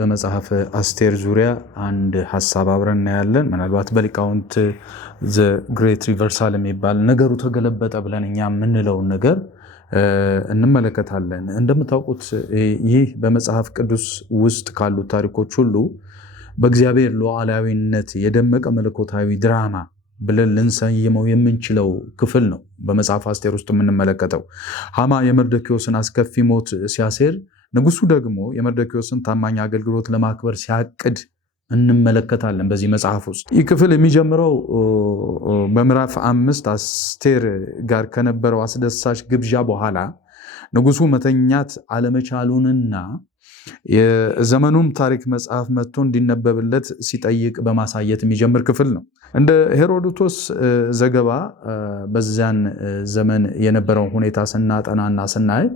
በመጽሐፍ አስቴር ዙሪያ አንድ ሐሳብ አብረን እናያለን። ምናልባት በሊቃውንት ዘ ግሬት ሪቨርሳል የሚባል ነገሩ ተገለበጠ ብለን እኛ የምንለውን ነገር እንመለከታለን። እንደምታውቁት ይህ በመጽሐፍ ቅዱስ ውስጥ ካሉት ታሪኮች ሁሉ በእግዚአብሔር ሉዓላዊነት የደመቀ መለኮታዊ ድራማ ብለን ልንሰይመው የምንችለው ክፍል ነው። በመጽሐፍ አስቴር ውስጥ የምንመለከተው ሐማ የመርዶክዮስን አስከፊ ሞት ሲያሴር፣ ንጉሱ ደግሞ የመርዶክዮስን ታማኝ አገልግሎት ለማክበር ሲያቅድ እንመለከታለን። በዚህ መጽሐፍ ውስጥ ይህ ክፍል የሚጀምረው በምዕራፍ 5 አስቴር ጋር ከነበረው አስደሳች ግብዣ በኋላ ንጉሱ መተኛት አለመቻሉንና የዘመኑም ታሪክ መጽሐፍ መጥቶ እንዲነበብለት ሲጠይቅ በማሳየት የሚጀምር ክፍል ነው። እንደ ሄሮዶቶስ ዘገባ በዚያን ዘመን የነበረውን ሁኔታ ስናጠናና ስናይ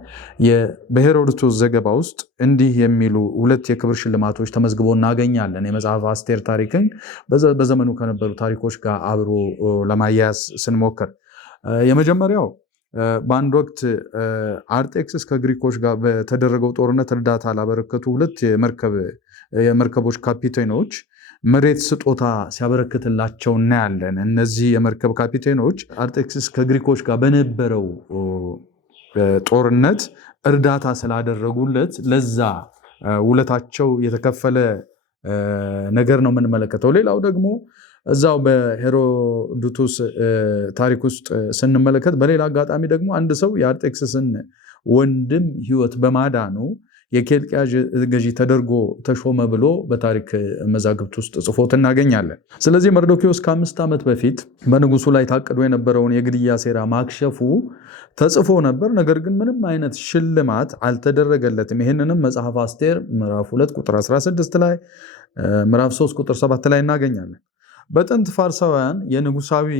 በሄሮዶቶስ ዘገባ ውስጥ እንዲህ የሚሉ ሁለት የክብር ሽልማቶች ተመዝግቦ እናገኛለን። የመጽሐፍ አስቴር ታሪክን በዘመኑ ከነበሩ ታሪኮች ጋር አብሮ ለማያያዝ ስንሞክር የመጀመሪያው በአንድ ወቅት አርጤክስስ ከግሪኮች ጋር በተደረገው ጦርነት እርዳታ ላበረከቱ ሁለት የመርከቦች ካፒቴኖች መሬት ስጦታ ሲያበረክትላቸው እናያለን። እነዚህ የመርከብ ካፒቴኖች አርጤክስስ ከግሪኮች ጋር በነበረው ጦርነት እርዳታ ስላደረጉለት ለዛ ውለታቸው የተከፈለ ነገር ነው የምንመለከተው። ሌላው ደግሞ እዛው በሄሮዶቶስ ታሪክ ውስጥ ስንመለከት በሌላ አጋጣሚ ደግሞ አንድ ሰው የአርጤክስስን ወንድም ሕይወት በማዳኑ የኬልቅያ ገዢ ተደርጎ ተሾመ ብሎ በታሪክ መዛግብት ውስጥ ጽፎት እናገኛለን። ስለዚህ መርዶክዮስ ከ5 ዓመት በፊት በንጉሱ ላይ ታቅዶ የነበረውን የግድያ ሴራ ማክሸፉ ተጽፎ ነበር። ነገር ግን ምንም አይነት ሽልማት አልተደረገለትም። ይህንንም መጽሐፍ አስቴር ምዕራፍ 2 ቁጥር 16 ላይ፣ ምዕራፍ 3 ቁጥር 7 ላይ እናገኛለን። በጥንት ፋርሳውያን የንጉሳዊ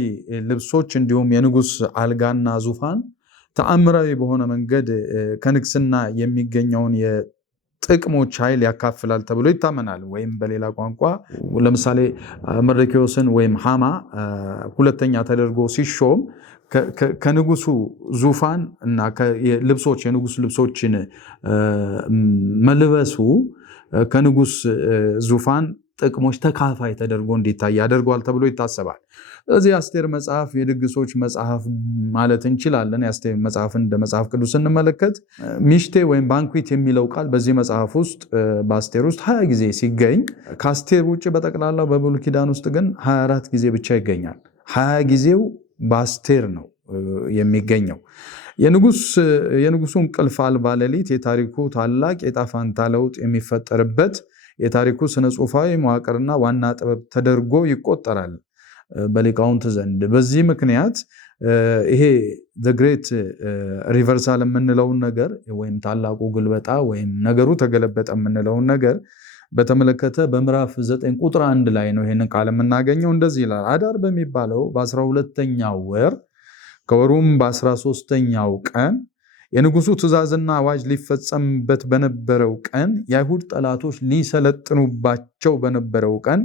ልብሶች እንዲሁም የንጉስ አልጋና ዙፋን ተአምራዊ በሆነ መንገድ ከንግስና የሚገኘውን የጥቅሞች ኃይል ያካፍላል ተብሎ ይታመናል። ወይም በሌላ ቋንቋ ለምሳሌ መርዶክዮስን ወይም ሐማ ሁለተኛ ተደርጎ ሲሾም ከንጉሱ ዙፋን እና የንጉስ ልብሶችን መልበሱ ከንጉስ ዙፋን ጥቅሞች ተካፋይ ተደርጎ እንዲታይ ያደርገዋል ተብሎ ይታሰባል። ስለዚህ የአስቴር መጽሐፍ የድግሶች መጽሐፍ ማለት እንችላለን። የአስቴር መጽሐፍን እንደ መጽሐፍ ቅዱስ ስንመለከት ሚሽቴ ወይም ባንኩዌት የሚለው ቃል በዚህ መጽሐፍ ውስጥ በአስቴር ውስጥ 20 ጊዜ ሲገኝ፣ ከአስቴር ውጭ በጠቅላላው በብሉይ ኪዳን ውስጥ ግን 24 ጊዜ ብቻ ይገኛል። 20 ጊዜው በአስቴር ነው የሚገኘው። የንጉሱ እንቅልፍ አልባ ሌሊት የታሪኩ ታላቅ የዕጣ ፈንታ ለውጥ የሚፈጠርበት የታሪኩ ስነ ጽሑፋዊ መዋቅርና ዋና ጥበብ ተደርጎ ይቆጠራል በሊቃውንት ዘንድ። በዚህ ምክንያት ይሄ ዘ ግሬት ሪቨርሳል የምንለውን ነገር ወይም ታላቁ ግልበጣ ወይም ነገሩ ተገለበጠ የምንለውን ነገር በተመለከተ በምዕራፍ 9 ቁጥር 1 ላይ ነው ይህንን ቃል የምናገኘው። እንደዚህ ይላል: አዳር በሚባለው በ12ኛው ወር ከወሩም በ13ኛው ቀን የንጉሱ ትእዛዝና አዋጅ ሊፈጸምበት በነበረው ቀን የአይሁድ ጠላቶች ሊሰለጥኑባቸው በነበረው ቀን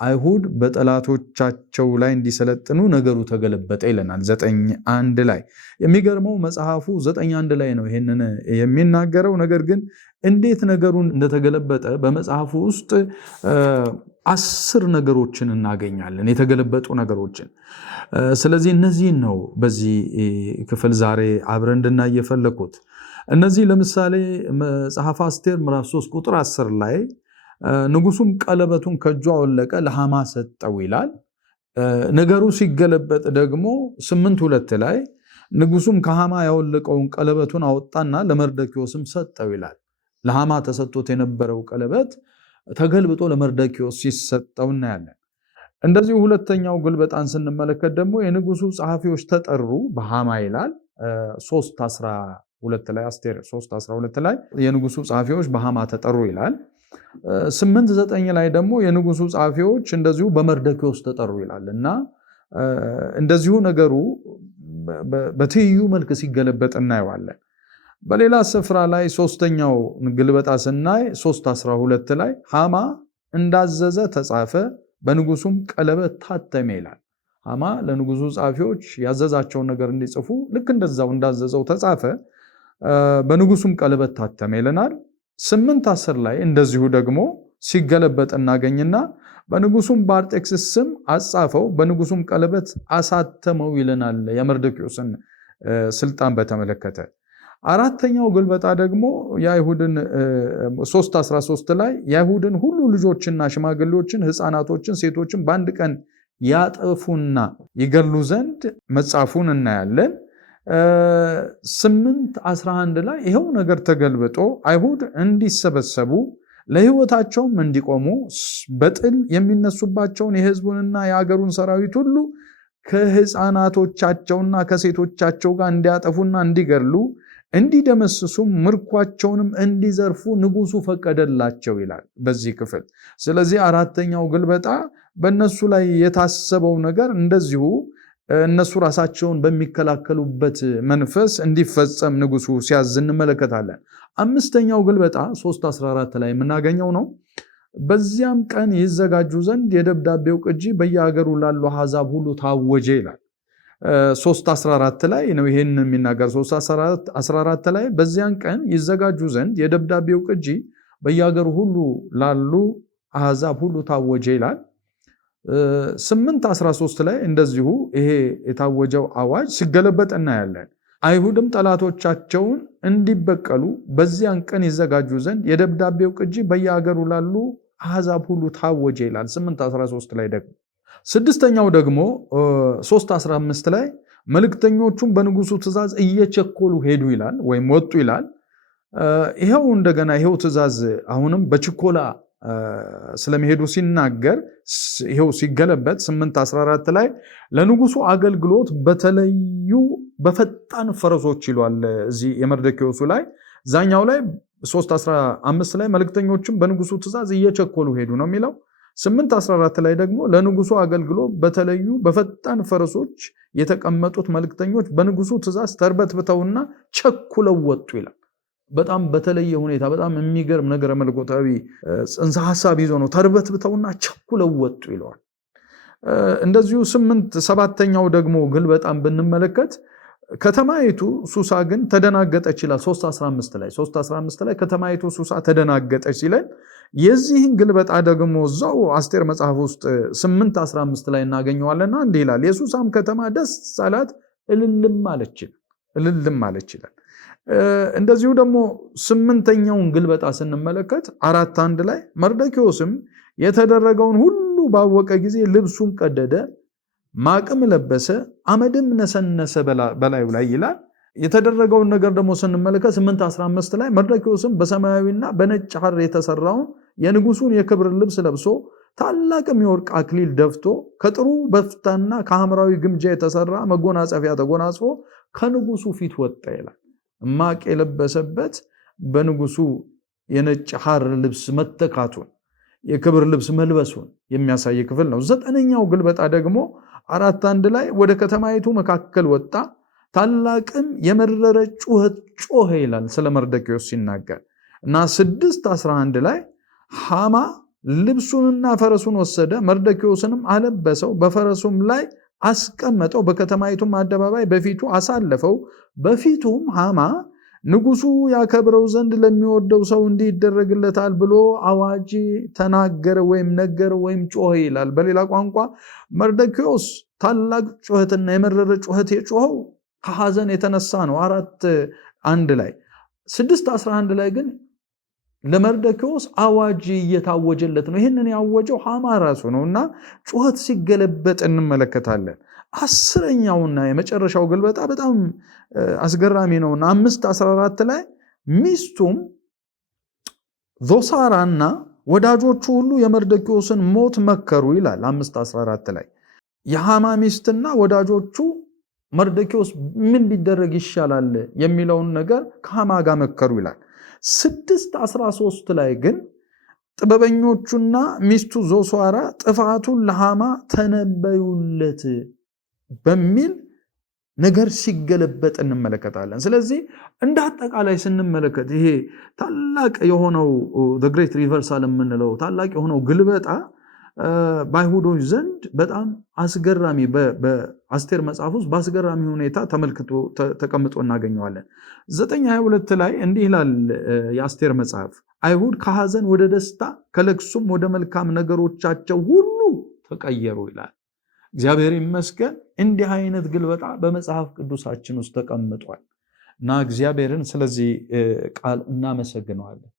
አይሁድ በጠላቶቻቸው ላይ እንዲሰለጥኑ ነገሩ ተገለበጠ ይለናል 9:1 ላይ። የሚገርመው መጽሐፉ 9:1 ላይ ነው ይህንን የሚናገረው። ነገር ግን እንዴት ነገሩን እንደተገለበጠ በመጽሐፉ ውስጥ 10 ነገሮችን እናገኛለን፣ የተገለበጡ ነገሮችን። ስለዚህ እነዚህን ነው በዚህ ክፍል ዛሬ አብረን እንድናይ የፈለኩት። እነዚህ ለምሳሌ መጽሐፍ አስቴር ምዕራፍ 3 ቁጥር 10 ላይ ንጉሱም ቀለበቱን ከእጁ አወለቀ ለሐማ ሰጠው ይላል። ነገሩ ሲገለበጥ ደግሞ 8:2 ላይ ንጉሱም ከሐማ ያወለቀውን ቀለበቱን አወጣና ለመርዶክዮስም ሰጠው ይላል። ለሐማ ተሰጥቶት የነበረው ቀለበት ተገልብጦ ለመርዶክዮስ ሲሰጠው እናያለን። እንደዚሁ ሁለተኛው ግልበጣን ስንመለከት ደግሞ የንጉሱ ጸሐፊዎች ተጠሩ በሐማ ይላል 3:12 ላይ አስቴር 3:12 ላይ የንጉሱ ጸሐፊዎች በሐማ ተጠሩ ይላል። 8:9 ላይ ደግሞ የንጉሱ ጸሐፊዎች እንደዚሁ በመርዶክዮስ ተጠሩ ይላል እና እንደዚሁ ነገሩ በትይዩ መልክ ሲገለበጥ እናየዋለን። በሌላ ስፍራ ላይ ሶስተኛው ግልበጣ ስናይ 3:12 ላይ ሐማ እንዳዘዘ ተጻፈ፣ በንጉሱም ቀለበት ታተመ ይላል። ሐማ ለንጉሱ ጸሐፊዎች ያዘዛቸውን ነገር እንዲጽፉ ልክ እንደዛው እንዳዘዘው ተጻፈ፣ በንጉሱም ቀለበት ታተመ ይለናል። 8:10 ላይ እንደዚሁ ደግሞ ሲገለበጥ እናገኝና በንጉሱም በአርጤክስስ ስም አጻፈው በንጉሱም ቀለበት አሳተመው ይለናል። የመርዶክዮስን ስልጣን በተመለከተ አራተኛው ግልበጣ ደግሞ የአይሁድን 3:13 ላይ የአይሁድን ሁሉ ልጆችና ሽማግሌዎችን ሕፃናቶችን ሴቶችን በአንድ ቀን ያጠፉና ይገሉ ዘንድ መጻፉን እናያለን። 8:11 ላይ ይኸው ነገር ተገልብጦ አይሁድ እንዲሰበሰቡ ለሕይወታቸውም እንዲቆሙ በጥል የሚነሱባቸውን የሕዝቡንና የአገሩን ሰራዊት ሁሉ ከሕፃናቶቻቸውና ከሴቶቻቸው ጋር እንዲያጠፉና እንዲገድሉ እንዲደመስሱም ምርኳቸውንም እንዲዘርፉ ንጉሱ ፈቀደላቸው ይላል በዚህ ክፍል። ስለዚህ አራተኛው ግልበጣ በእነሱ ላይ የታሰበው ነገር እንደዚሁ እነሱ ራሳቸውን በሚከላከሉበት መንፈስ እንዲፈጸም ንጉሱ ሲያዝ እንመለከታለን። አምስተኛው ግልበጣ 3:14 ላይ የምናገኘው ነው። በዚያም ቀን ይዘጋጁ ዘንድ የደብዳቤው ቅጂ በየሀገሩ ላሉ አሕዛብ ሁሉ ታወጀ ይላል። 3:14 ላይ ነው ይሄን የሚናገር። 3:14 ላይ በዚያን ቀን ይዘጋጁ ዘንድ የደብዳቤው ቅጂ በየሀገሩ ሁሉ ላሉ አሕዛብ ሁሉ ታወጀ ይላል። 8:13 ላይ እንደዚሁ ይሄ የታወጀው አዋጅ ሲገለበጥ እናያለን። አይሁድም ጠላቶቻቸውን እንዲበቀሉ በዚያን ቀን ይዘጋጁ ዘንድ የደብዳቤው ቅጂ በየሀገሩ ላሉ አሕዛብ ሁሉ ታወጀ ይላል 8:13 ላይ ደግሞ። ስድስተኛው ደግሞ 3:15 ላይ መልእክተኞቹም በንጉሱ ትእዛዝ እየቸኮሉ ሄዱ ይላል ወይም ወጡ ይላል። ይኸው እንደገና ይኸው ትእዛዝ አሁንም በችኮላ ስለመሄዱ ሲናገር ይኸው ሲገለበጥ 8:14 ላይ ለንጉሱ አገልግሎት በተለዩ በፈጣን ፈረሶች ይሏል እዚህ የመርዶክዮሱ ላይ። ዛኛው ላይ 3:15 ላይ መልእክተኞችም በንጉሱ ትእዛዝ እየቸኮሉ ሄዱ ነው የሚለው። 8:14 ላይ ደግሞ ለንጉሱ አገልግሎት በተለዩ በፈጣን ፈረሶች የተቀመጡት መልእክተኞች በንጉሱ ትእዛዝ ተርበትብተውና ቸኩለው ወጡ ይላል። በጣም በተለየ ሁኔታ በጣም የሚገርም ነገር መለኮታዊ ጽንሰ ሐሳብ ይዞ ነው ተርበትብተውና ቸኩለው ወጡ ይለዋል። እንደዚሁ 7ኛው ደግሞ ግልበጣን ብንመለከት ከተማይቱ ሱሳ ግን ተደናገጠች ይላል 3:15 ላይ ከተማይቱ ሱሳ ተደናገጠች ሲለን የዚህን ግልበጣ ደግሞ እዛው አስቴር መጽሐፍ ውስጥ 8:15 ላይ እናገኘዋለንና እንዲህ ይላል የሱሳም ከተማ ደስ አላት እልልም አለች ይላል። እንደዚሁ ደግሞ 8ኛውን ግልበጣ ስንመለከት 4:1 ላይ መርዶክዮስም የተደረገውን ሁሉ ባወቀ ጊዜ ልብሱን ቀደደ፣ ማቅም ለበሰ፣ አመድም ነሰነሰ በላዩ ላይ ይላል። የተደረገውን ነገር ደግሞ ስንመለከት 8:15 ላይ መርዶክዮስም በሰማያዊና በነጭ ሐር የተሰራውን የንጉሱን የክብር ልብስ ለብሶ ታላቅም የወርቅ አክሊል ደፍቶ ከጥሩ በፍታና ከሐምራዊ ግምጃ የተሰራ መጎናጸፊያ ተጎናጽፎ ከንጉሱ ፊት ወጣ ይላል። ማቅ የለበሰበት በንጉሱ የነጭ ሐር ልብስ መተካቱን የክብር ልብስ መልበሱን የሚያሳይ ክፍል ነው። 9ኛው ግልበጣ ደግሞ 4:1 ላይ ወደ ከተማይቱ መካከል ወጣ፣ ታላቅም የመረረ ጩኸት ጮኸ ይላል ስለ መርዶክዮስ ሲናገር እና 6:11 ላይ ሃማ ልብሱንና ፈረሱን ወሰደ፣ መርዶክዮስንም አለበሰው፣ በፈረሱም ላይ አስቀመጠው፣ በከተማይቱም አደባባይ በፊቱ አሳለፈው። በፊቱም ሃማ ንጉሱ ያከብረው ዘንድ ለሚወደው ሰው እንዲህ ይደረግለታል ብሎ አዋጅ ተናገረ ወይም ነገረ ወይም ጮኸ ይላል። በሌላ ቋንቋ መርዶክዮስ ታላቅ ጩኸትና የመረረ ጩኸት የጮኸው ከሐዘን የተነሳ ነው 4:1 ላይ። 6:11 ላይ ግን ለመርዶክዮስ አዋጅ እየታወጀለት ነው። ይህንን ያወጀው ሃማ ራሱ ነው እና ጩኸት ሲገለበጥ እንመለከታለን። 10ኛውና የመጨረሻው ግልበጣ በጣም አስገራሚ ነውና 5:14 ላይ ሚስቱም ዞሳራና ወዳጆቹ ሁሉ የመርዶክዮስን ሞት መከሩ ይላል 5:14 ላይ። የሃማ ሚስትና ወዳጆቹ መርዶክዮስ ምን ቢደረግ ይሻላል የሚለውን ነገር ከሃማ ጋር መከሩ ይላል። 6:13 ላይ ግን ጥበበኞቹና ሚስቱ ዞሳራ ጥፋቱን ለሃማ ተነበዩለት በሚል ነገር ሲገለበጥ እንመለከታለን። ስለዚህ እንደ አጠቃላይ ስንመለከት ይሄ ታላቅ የሆነው the great reversal የምንለው ታላቅ የሆነው ግልበጣ በአይሁዶች ዘንድ በጣም አስገራሚ በአስቴር መጽሐፍ ውስጥ በአስገራሚ ሁኔታ ተቀምጦ እናገኘዋለን። 9:22 ላይ እንዲህ ይላል የአስቴር መጽሐፍ፣ አይሁድ ከሐዘን ወደ ደስታ ከለቅሶም ወደ መልካም ነገሮቻቸው ሁሉ ተቀየሩ ይላል። እግዚአብሔር ይመስገን። እንዲህ አይነት ግልበጣ በመጽሐፍ ቅዱሳችን ውስጥ ተቀምጧል እና እግዚአብሔርን ስለዚህ ቃል እናመሰግነዋለን።